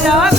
Hola.